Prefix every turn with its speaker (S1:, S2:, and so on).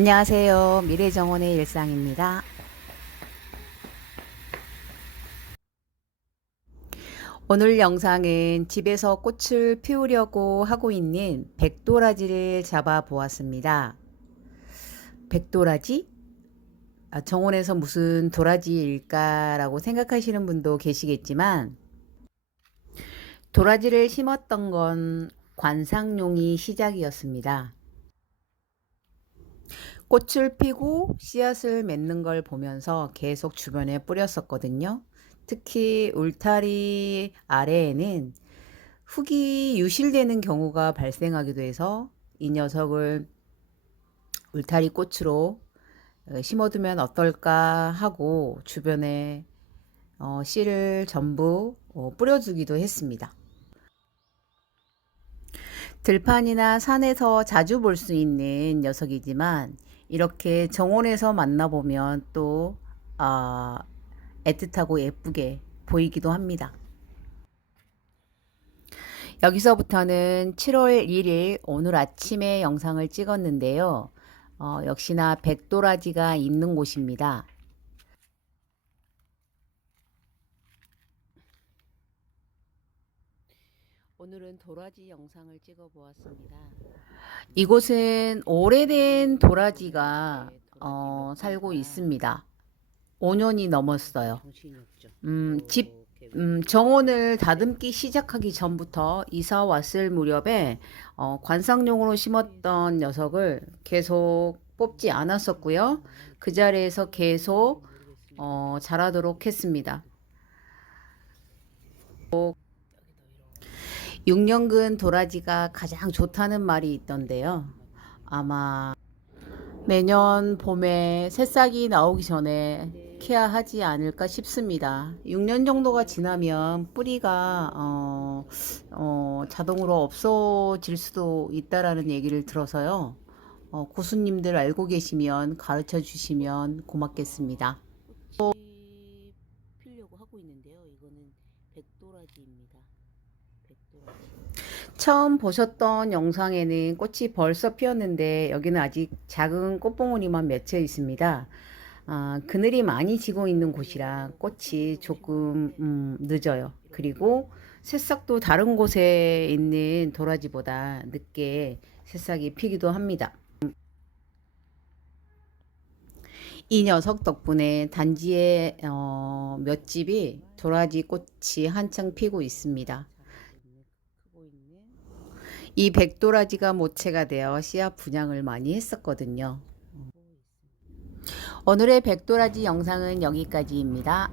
S1: 안녕하세요. 미래정원의 일상입니다. 오늘 영상은 집에서 꽃을 피우려고 하고 있는 백도라지를 잡아 보았습니다. 백도라지? 아, 정원에서 무슨 도라지일까라고 생각하시는 분도 계시겠지만, 도라지를 심었던 건 관상용이 시작이었습니다. 꽃을 피고 씨앗을 맺는 걸 보면서 계속 주변에 뿌렸었거든요. 특히 울타리 아래에는 흙이 유실되는 경우가 발생하기도 해서 이 녀석을 울타리 꽃으로 어, 심어두면 어떨까 하고 주변에 어, 씨를 전부 어, 뿌려주기도 했습니다. 들판이나 산에서 자주 볼 수 있는 녀석이지만 이렇게 정원에서 만나보면 또 아, 애틋하고 예쁘게 보이기도 합니다. 여기서부터는 7월 1일 오늘 아침에 영상을 찍었는데요. 어, 역시나 백도라지가 있는 곳입니다. 오늘은 도라지 영상을 찍어 보았습니다. 이곳은 오래된 도라지가 어, 살고 있습니다. 5년이 넘었어요. 음, 집 음, 정원을 다듬기 시작하기 전부터 이사 왔을 무렵에 어, 관상용으로 심었던 녀석을 계속 뽑지 않았었고요. 그 자리에서 계속 어, 자라도록 했습니다. 6년근 도라지가 가장 좋다는 말이 있던데요. 아마 내년 봄에 새싹이 나오기 전에 케어하지 않을까 싶습니다. 6년 정도가 지나면 뿌리가 어, 어, 자동으로 없어질 수도 있다라는 얘기를 들어서요. 어, 고수님들 알고 계시면 가르쳐 주시면 고맙겠습니다. 피려고 하고 있는데요. 이거는 백도라지입니다. 처음 보셨던 영상에는 꽃이 벌써 피었는데 여기는 아직 작은 꽃봉오리만 맺혀 있습니다. 아, 그늘이 많이 지고 있는 곳이라 꽃이 조금 음, 늦어요. 그리고 새싹도 다른 곳에 있는 도라지보다 늦게 새싹이 피기도 합니다. 이 녀석 덕분에 단지에 어, 몇 집이 도라지 꽃이 한창 피고 있습니다. 이 백도라지가 모체가 되어 씨앗 분양을 많이 했었거든요. 오늘의 백도라지 영상은 여기까지입니다.